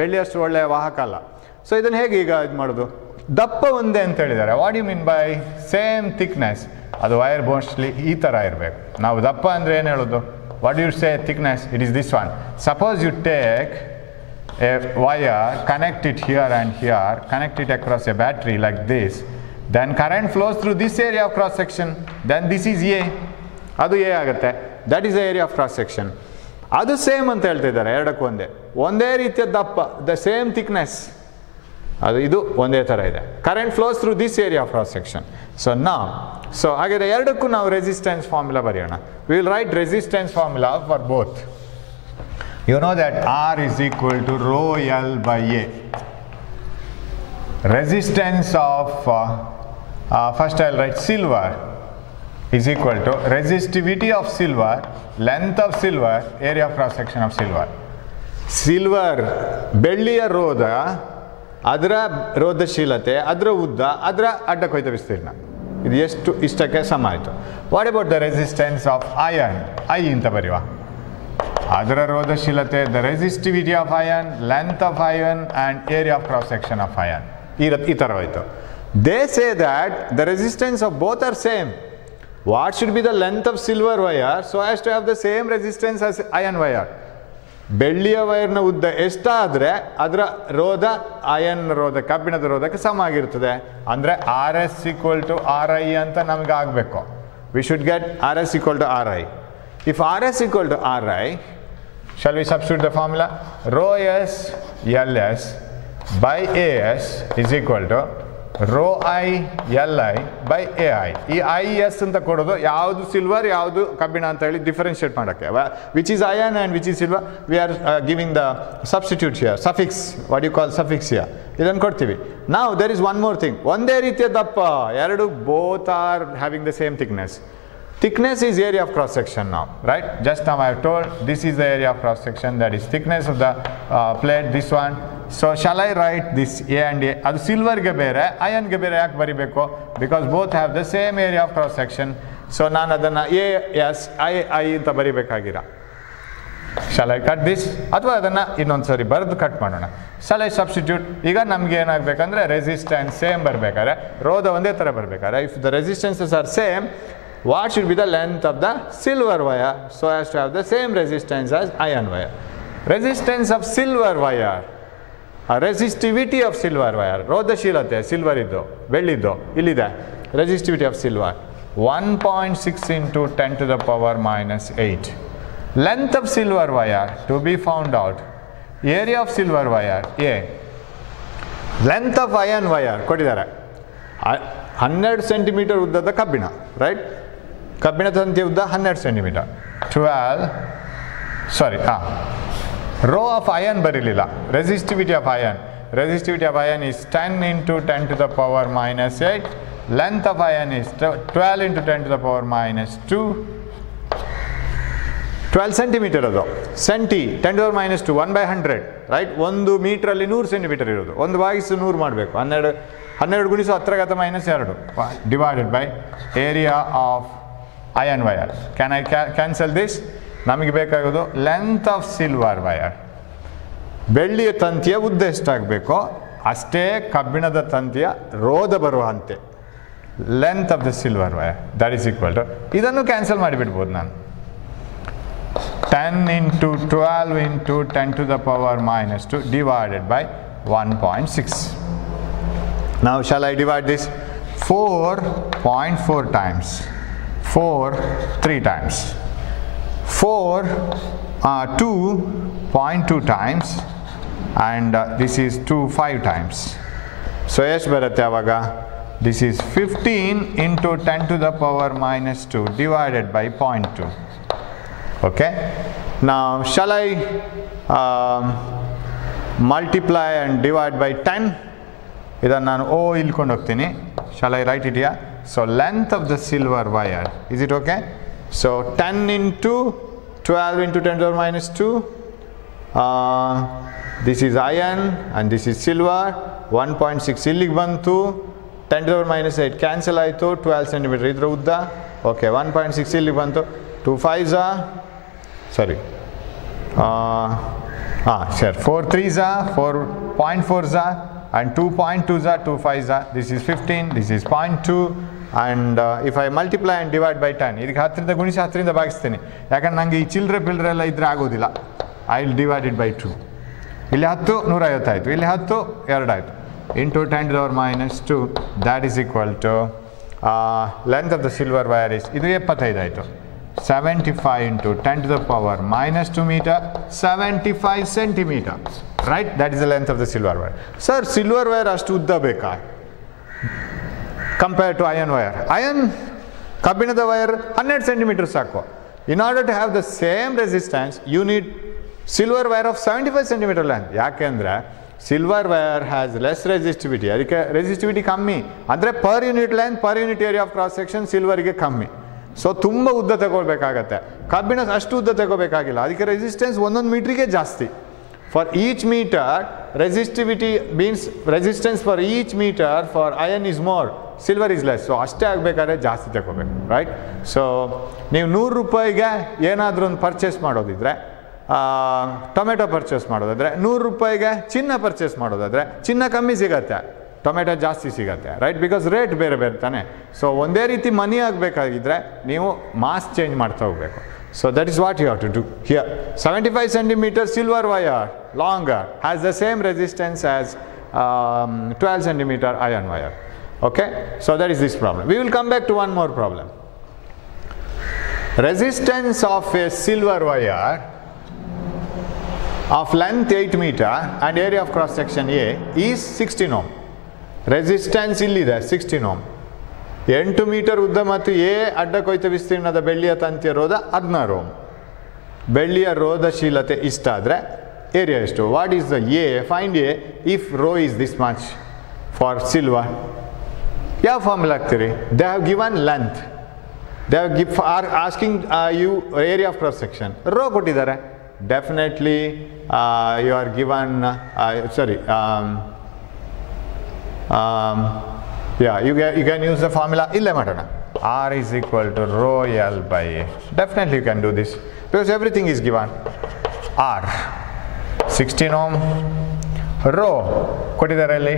ಬೆಳ್ಳಿಯಷ್ಟು ಒಳ್ಳೆಯ ವಾಹಕ ಅಲ್ಲ. ಸೊ ಇದನ್ನು ಹೇಗೆ ಈಗ ಇದು ಮಾಡೋದು? ದಪ್ಪ ಒಂದೇ ಅಂತ ಹೇಳಿದ್ದಾರೆ. What you mean by same thickness? ಅದು ವೈರ್ ಮೋಸ್ಟ್ಲಿ ಈ ಥರ ಇರಬೇಕು. ನಾವು ದಪ್ಪ ಅಂದರೆ ಏನು ಹೇಳೋದು? What you say thickness? It is this one. Suppose you take a wire, connect it here and here, connect it across a battery like this, then current flows through this area of cross section, then this is A, ಅದು A ಆಗುತ್ತೆ. that is the area of cross section. ಅದು same ಅಂತ ಹೇಳ್ತಿದ್ದಾರೆ, ಎರಡಕ್ಕೂ ಒಂದೇ ರೀತಿಯ ದಪ್ಪ, the same thickness, ಅದು ಇದು ಒಂದೇ ಥರ ಇದೆ. current flows through this area of cross section. so ಹಾಗಾದರೆ ಎರಡಕ್ಕೂ ನಾವು ರೆಸಿಸ್ಟೆನ್ಸ್ ಫಾರ್ಮುಲಾ ಬರೆಯೋಣ. we will write resistance formula for both. You know that R is equal to rho L by A. Resistance of, first I will write silver is equal to resistivity of silver, length of silver, area of cross section of silver. Silver, ಬೆಳ್ಳಿಯ ರೋಧ, ಅದರ ರೋಧಶೀಲತೆ, ಅದರ ಉದ್ದ, ಅದರ ಅಡ್ಡ ಕೊಯ್ತ ವಿಸ್ತೀರ್ಣ, ಇದು ಎಷ್ಟು ಇಷ್ಟಕ್ಕೆ ಸಮ ಆಯಿತು. What about the resistance of iron? I ಅಂತ ಬರೆಯುವ. ಅದರ ರೋಧಶೀಲತೆ, the resistivity of iron, length of iron and area of cross section of iron. ಈ ಥರ ಹೋಯಿತು. They say that the resistance of both are same. What should be the length of silver wire so as to have the same resistance as iron wire? ಬೆಳ್ಳಿಯ ವೈರ್ನ ಉದ್ದ ಎಷ್ಟಾದರೆ ಅದರ ರೋಧ iron ರೋಧ, ಕಬ್ಬಿಣದ ರೋಧಕ್ಕೆ ಸಮ ಆಗಿರ್ತದೆ. ಅಂದರೆ R S equal to R I ಅಂತ ನಮಗೆ ಆಗಬೇಕು. We should get R S equal to R I. If RS equal to RI, shall we substitute the formula? Rho S LS by AS is equal to rho I LI by AI. ಈ IS ಅಂತ ಕೊಡೋದು ಯಾವುದು silver ಯಾವುದು ಕಬ್ಬಿಣ ಅಂತ ಹೇಳಿ differentiate ಮಾಡೋಕ್ಕೆ. Which is iron and which is silver, we are giving the substitute here, suffix, what you call suffix here, ಇದನ್ನು ಕೊಡ್ತೀವಿ. ನಾವು there is one more thing. ಒಂದೇ ರೀತಿಯ ದಪ್ಪ, ಎರಡು both are having the same thickness. Thickness is area of cross section now, right? Just now I have told this is the area of cross section, that is thickness of the plate, this one. So shall I write this A and A? ಅದು ಸಿಲ್ವರ್ಗೆ ಬೇರೆ, ಅಯನ್ಗೆ ಬೇರೆ ಯಾಕೆ ಬರಿಬೇಕು? Because both have the same area of cross section. So ನಾನು ಅದನ್ನು A S I ಅಂತ ಬರಿಬೇಕಾಗಿರ. Shall I cut this? ಅಥವಾ ಅದನ್ನು ಇನ್ನೊಂದು ಸರಿ ಬರೆದು ಕಟ್ ಮಾಡೋಣ. Shall I substitute? ಈಗ ನಮ್ಗೆ ಏನಾಗಬೇಕಂದ್ರೆ ರೆಸಿಸ್ಟೆನ್ಸ್ ಸೇಮ್ ಬರಬೇಕಾದ್ರೆ, ರೋಧ ಒಂದೇ ಥರ ಬರಬೇಕಾದ್ರೆ, if the resistances are same, what should be the length of the silver wire so as to have the same resistance as iron wire? Resistance of silver wire, resistivity of silver wire, ರೋಧಶೀಲತೆ silver ಇದ್ದು ಬೆಳ್ಳಿದ್ದು ಇಲ್ಲಿದೆ. resistivity of silver 1.6 into 10 to the power minus 8. Length of silver wire to be found out. Area of silver wire A. Length of iron wire ಕೊಟ್ಟಿದ್ದಾರೆ. 12 centimetre ಉದ್ದದ ಕಬ್ಬಿಣ, right? ಕಬ್ಬಿಣ ತಂತಿಯ ಉದ್ದ 12 ಸೆಂಟಿಮೀಟರ್. ರೋ ಆಫ್ ಅಯನ್ ಬರೀಲಿಲ್ಲ. Resistivity of iron, resistivity of iron is 10 into 10 to the power minus 8. Length of iron is 12 into 10 to the power minus 2. 12 centimetre ಅದು centi 10 to the -2 1/100 right. 1 ಮೀಟ್ರಲ್ಲಿ 100 centimetre ಇರೋದು, 1/100 ಮಾಡಬೇಕು. 12 ಗುಣಿಸು 10⁻², divided by area of iron wire. Can I cancel this? ನಮಗೆ ಬೇಕಾಗೋದು length of silver wire. ಬೆಳ್ಳಿಯ ತಂತಿಯ ಉದ್ದ ಎಷ್ಟಾಗಬೇಕೋ ಅಷ್ಟೇ ಕಬ್ಬಿಣದ ತಂತಿಯ ರೋಧ ಬರುವಂತೆ length of the silver wire, that is equal to, ಇದನ್ನು ಕ್ಯಾನ್ಸಲ್ ಮಾಡಿಬಿಡ್ಬೋದು ನಾನು. 10 into 12 into 10 to the power -2 divided by 1.6. Now shall I divide this? 4.4 times 4 3 times 4 2.2 times and this is 2 5 times. So ಎಷ್ಟು ಬರುತ್ತೆ ಆವಾಗ? This is 15 into 10 to the power -2 divided by 0.2. Okay, now shall I multiply and divide by 10? ಇದನ್ನು ನಾನು ಇಲ್ಕೊಂಡು ಹೋಗ್ತೀನಿ. Shall I write it here? So length of the silver wire, is it okay? So 10 into 12 into 10 to the -2, this is iron and this is silver. 1.6 ಇಲ್ಲಿಗೆ ಬಂತು, 10 to the -8 cancel ಆಯಿತು, 12 centimetre ಇದರ ಉದ್ದ. Okay, 1.6 ಇಲ್ಲಿಗೆ ಬಂತು, 2 5s sorry, sure, 4 3s 4.4s and 2.2s 2 5s. This is 15, this is 0.2 and if I multiply and divide by 10, ಇದಕ್ಕೆ 10ರಿಂದ ಗುಣಿಸಿ 10ರಿಂದ ಭಾಗಿಸ್ತೀನಿ, ಯಾಕಂದ್ರೆ ನನಗೆ ಈ ಚಿಲ್ಲರೆ ಪಿಲ್ಲರೆ ಎಲ್ಲ ಇದ್ರೆ ಆಗೋದಿಲ್ಲ. I will divide it by 2. ಇಲ್ಲಿ 10 150 ಆಯಿತು, ಇಲ್ಲಿ 10 2 ಆಯಿತು, into 10 to the power -2, that is equal to length of the silver wire is, ಇದು 75 ಆಯಿತು, 75 into 10 to the power -2 meter, 75 centimeter, right? That is the length of the silver wire. Sir, silver wire ಅಷ್ಟು ಉದ್ದ ಬೇಕಾ compared to iron wire? Iron ಕಬ್ಬಿಣದ wire 12 centimeter ಸಾಕು. In order to have the same resistance, you need silver wire of 75 centimeter length. ಯಾಕೆಂದ್ರೆ silver wire has less resistivity, ಅದಕ್ಕೆ resistivity ಕಮ್ಮಿ, ಅಂದರೆ per unit length per unit area of cross section ಸಿಲ್ವರ್ಗೆ ಕಮ್ಮಿ. So ತುಂಬ ಉದ್ದ ತಗೊಳ್ಬೇಕಾಗತ್ತೆ. ಕಬ್ಬಿಣ ಅಷ್ಟು ಉದ್ದ ತಗೋಬೇಕಾಗಿಲ್ಲ, ಅದಕ್ಕೆ ರೆಸಿಸ್ಟೆನ್ಸ್ ಒಂದೊಂದು ಮೀಟ್ರಿಗೆ ಜಾಸ್ತಿ. For each metre resistivity means resistance for each metre for iron is more, silver is less. So ಅಷ್ಟೇ ಆಗಬೇಕಾದ್ರೆ ಜಾಸ್ತಿ ತಗೋಬೇಕು, ರೈಟ್? ಸೊ ನೀವು 100 ರೂಪಾಯಿಗೆ ಏನಾದರೂ ಒಂದು ಪರ್ಚೇಸ್ ಮಾಡೋದಿದ್ರೆ, ಟೊಮೆಟೊ ಪರ್ಚೇಸ್ ಮಾಡೋದಾದರೆ, 100 ರೂಪಾಯಿಗೆ ಚಿನ್ನ ಪರ್ಚೇಸ್ ಮಾಡೋದಾದರೆ ಚಿನ್ನ ಕಮ್ಮಿ ಸಿಗತ್ತೆ, ಟೊಮೆಟೊ ಜಾಸ್ತಿ ಸಿಗತ್ತೆ, ರೈಟ್? ಬಿಕಾಸ್ ರೇಟ್ ಬೇರೆ ಬೇರೆ ತಾನೆ. ಸೊ ಒಂದೇ ರೀತಿ ಮನಿ ಆಗಬೇಕಾಗಿದ್ದರೆ ನೀವು ಮಾಸ್ ಚೇಂಜ್ ಮಾಡ್ತಾ ಹೋಗಬೇಕು. So that is what you have to do here. 75 centimeter silver wire longer has the same resistance as 12 centimeter iron wire. Okay, so that is this problem. We will come back to one more problem. Resistance of a silver wire of length 8 meter and area of cross section A is 16 ohm. Resistance ಇಲ್ಲಿದೆ 16 ohm. 8 metre ಉದ್ದ ಮತ್ತು A ಅಡ್ಡ ಕೊಯ್ತ ವಿಸ್ತೀರ್ಣದ ಬೆಳ್ಳಿಯ ತಂತಿಯ ರೋಧ 16 ohm. ಬೆಳ್ಳಿಯ ರೋಧಶೀಲತೆ ಇಷ್ಟಾದರೆ ಏರಿಯಾ ಎಷ್ಟು? What is the A? Find A if rho is this much for silver. ಯಾವ ಫಾರ್ಮುಲಾ ಹಾಕ್ತೀರಿ? They have given length, they have are asking you area of cross section. Rho ಕೊಟ್ಟಿದ್ದಾರೆ, definitely you are given yeah, you can use the formula. ille madana, R is equal to rho L by A. Definitely you can do this because everything is given. R 16 ohm, rho ಕೊಟ್ಟಿದ್ದಾರೆ ಇಲ್ಲಿ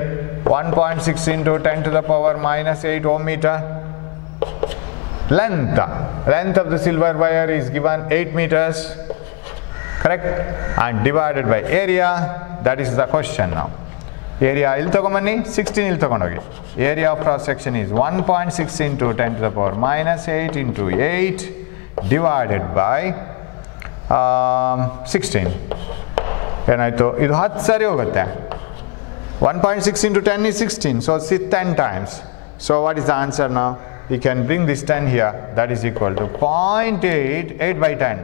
1.6 into 10 to the power -8 ohm meter. Length of the silver wire is given 8 meters, correct? And divided by area, that is the question now. Area ಇಲ್ಲಿ ತಗೊಂಬನ್ನಿ, 16 ಇಲ್ಲಿ ತಗೊಂಡೋಗಿ. Area of cross section is 1.6 into 10 to the power -8 into 8 divided by 16. ಏನಾಯಿತು? ಇದು 10 ಸರಿ ಹೋಗುತ್ತೆ. 1.6 into 10 is 16, so 10 times. So what is the answer now? You can bring this 10 here, that is equal to 0.8, 8 by 10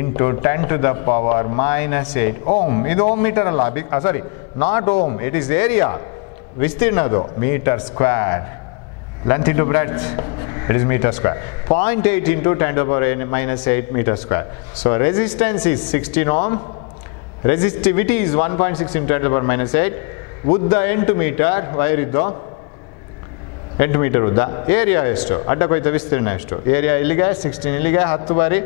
into 10 to the power -8 ohm. ಇದು ohm metre ಅಲ್ಲ, sorry, not ohm, it is area, ವಿಸ್ತೀರ್ಣ ಅದು metre square. Length into breadth It is meter square. 0.8 into 10 to the power minus 8 meter square. So resistance is 16 ohm. Resistivity is 1.6 into 10 to the power minus 8. ಉದ್ದ 8 metre wire ಇದ್ದು 8 metre ಉದ್ದ. Area ಎಷ್ಟು? ಅಡ್ಡಕೊಯ್ತ ವಿಸ್ತೀರ್ಣ ಎಷ್ಟು? Area ಇಲ್ಲಿಗೆ 16, ಇಲ್ಲಿಗೆ 10 ಬಾರಿ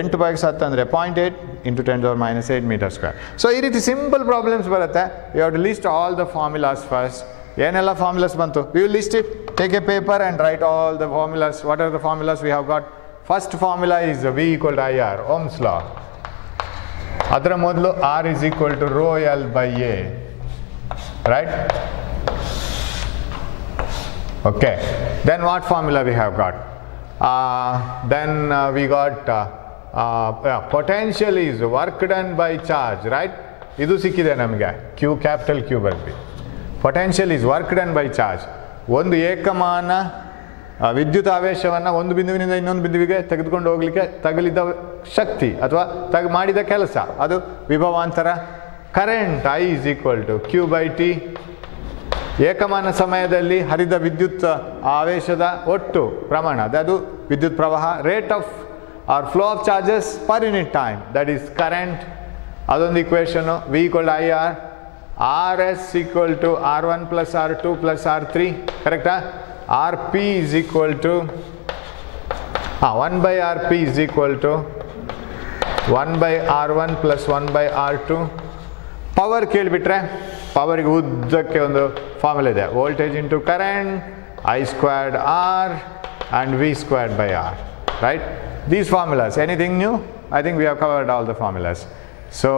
8 by 10 ಅಂದರೆ 0.8 into 10 to the power minus 8 meter square. So ಈ ರೀತಿ ಸಿಂಪಲ್ ಪ್ರಾಬ್ಲಮ್ಸ್ ಬರುತ್ತೆ. You have to list all the formulas first. ಏನೆಲ್ಲ ಫಾರ್ಮುಲಾಸ್ ಬಂತು? We will list it. Take a paper and write all the formulas. What are the formulas we have got? First formula is V equal to IR, Ohm's law. ಅದರ ಮೊದಲು R is equal to rho L by A. Right? Okay. Then what formula we have got? We got potential is work done by charge, right? Idu sikkide namage Q, capital Q barbi. Potential is work done by charge. ಒಂದು ಏಕಮಾನ ವಿದ್ಯುತ್ ಆವೇಶವನ್ನು ಒಂದು ಬಿಂದುವಿನಿಂದ ಇನ್ನೊಂದು ಬಿಂದುವಿಗೆ ತೆಗೆದುಕೊಂಡು ಹೋಗಲಿಕ್ಕೆ ತಗಲಿದ ಶಕ್ತಿ ಅಥವಾ ಮಾಡಿದ ಕೆಲಸ, ಅದು ವಿಭವಾಂತರ. Current I is equal to Q by T. ಏಕಮಾನ ಸಮಯದಲ್ಲಿ ಹರಿದ ವಿದ್ಯುತ್ ಆವೇಶದ ಒಟ್ಟು ಪ್ರಮಾಣ, ಅದು ವಿದ್ಯುತ್ ಪ್ರವಾಹ. Rate of or flow of charges per unit time, that is current. ಅದೊಂದು equation. V equal to IR. RS equal to R1 plus R2 plus R3, ಕರೆಕ್ಟಾ? RP is equal to 1 by RP is equal to 1 by R1 plus 1 by R2. Power ಕೇಳಿಬಿಟ್ರೆ ಪವರಿಗೆ ಉದ್ದಕ್ಕೆ ಒಂದು formula ಇದೆ. Voltage into current I squared R and V squared by R, right? These formulas, anything new? I think we have covered all the formulas. So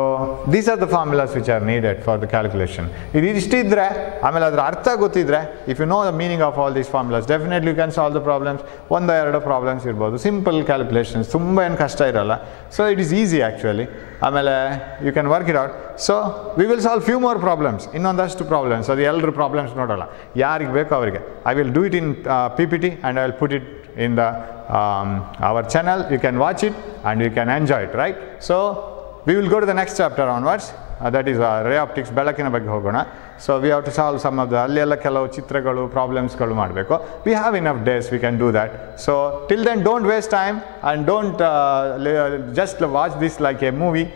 these are the formulas which are needed for the calculation. ಇದಿಷ್ಟಿದ್ರೆ ಆಮೇಲೆ ಅದರ ಅರ್ಥ ಗೊತ್ತಿದ್ರೆ, if you know the meaning of all these formulas, definitely you can solve the problems. ಒಂದು ಎರಡು problems ಇರ್ಬೋದು, simple calculations, ತುಂಬ ಏನು ಕಷ್ಟ ಇರಲ್ಲ. So it is easy actually. ಆಮೇಲೆ you can work it out. So we will solve few more problems, ಇನ್ನೊಂದಷ್ಟು problems. ಅದು ಎಲ್ಲರೂ ಪ್ರಾಬ್ಲಮ್ಸ್ ನೋಡೋಲ್ಲ, ಯಾರಿಗೆ ಬೇಕೋ ಅವರಿಗೆ. I will do it in PPT and I will put it in the our channel. You can watch it and you can enjoy it, right? So we will go to the next chapter onwards. That is ray optics, ಬೆಳಕಿನ ಬಗ್ಗೆ ಹೋಗೋಣ. So we have to solve some of the ಅಲ್ಲೆಲ್ಲ ಕೆಲವು ಚಿತ್ರಗಳು ಪ್ರಾಬ್ಲಮ್ಸ್ಗಳು ಮಾಡಬೇಕು. We have enough days, we can do that. So till then don't waste time and don't just watch this like a movie.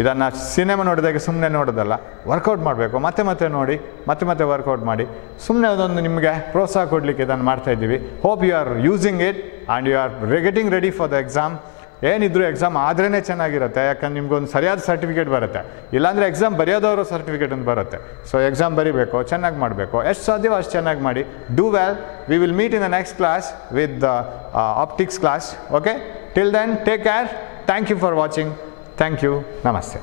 ಇದನ್ನು cinema ನೋಡಿದಾಗ ಸುಮ್ಮನೆ ನೋಡೋದಲ್ಲ, workout ಮಾಡಬೇಕು. ಮತ್ತೆ ಮತ್ತೆ ನೋಡಿ, ಮತ್ತೆ ಮತ್ತೆ ವರ್ಕೌಟ್ ಮಾಡಿ. ಸುಮ್ಮನೆ ಅದೊಂದು ನಿಮಗೆ ಪ್ರೋತ್ಸಾಹ ಕೊಡಲಿಕ್ಕೆ ಇದನ್ನು ಮಾಡ್ತಾ ಇದ್ದೀವಿ. Hope you are using it and you are getting ready for the exam. ಏನಿದ್ರು ಎಕ್ಸಾಮ್ ಆದ್ರೇ ಚೆನ್ನಾಗಿರುತ್ತೆ, ಯಾಕಂದ್ರೆ ನಿಮ್ಗೊಂದು ಸರಿಯಾದ ಸರ್ಟಿಫಿಕೇಟ್ ಬರುತ್ತೆ. ಇಲ್ಲಾಂದರೆ ಎಕ್ಸಾಮ್ ಬರೆಯೋದವರು ಸರ್ಟಿಫಿಕೇಟ್ ಅಂತ ಬರುತ್ತೆ. ಸೊ ಎಕ್ಸಾಮ್ ಬರೀಬೇಕು, ಚೆನ್ನಾಗಿ ಮಾಡಬೇಕು, ಎಷ್ಟು ಸಾಧ್ಯವೋ ಅಷ್ಟು ಚೆನ್ನಾಗಿ ಮಾಡಿ. Do well. We will meet in the next class with the optics class. Okay, till then take care. Thank you for watching. Thank you. ನಮಸ್ತೆ.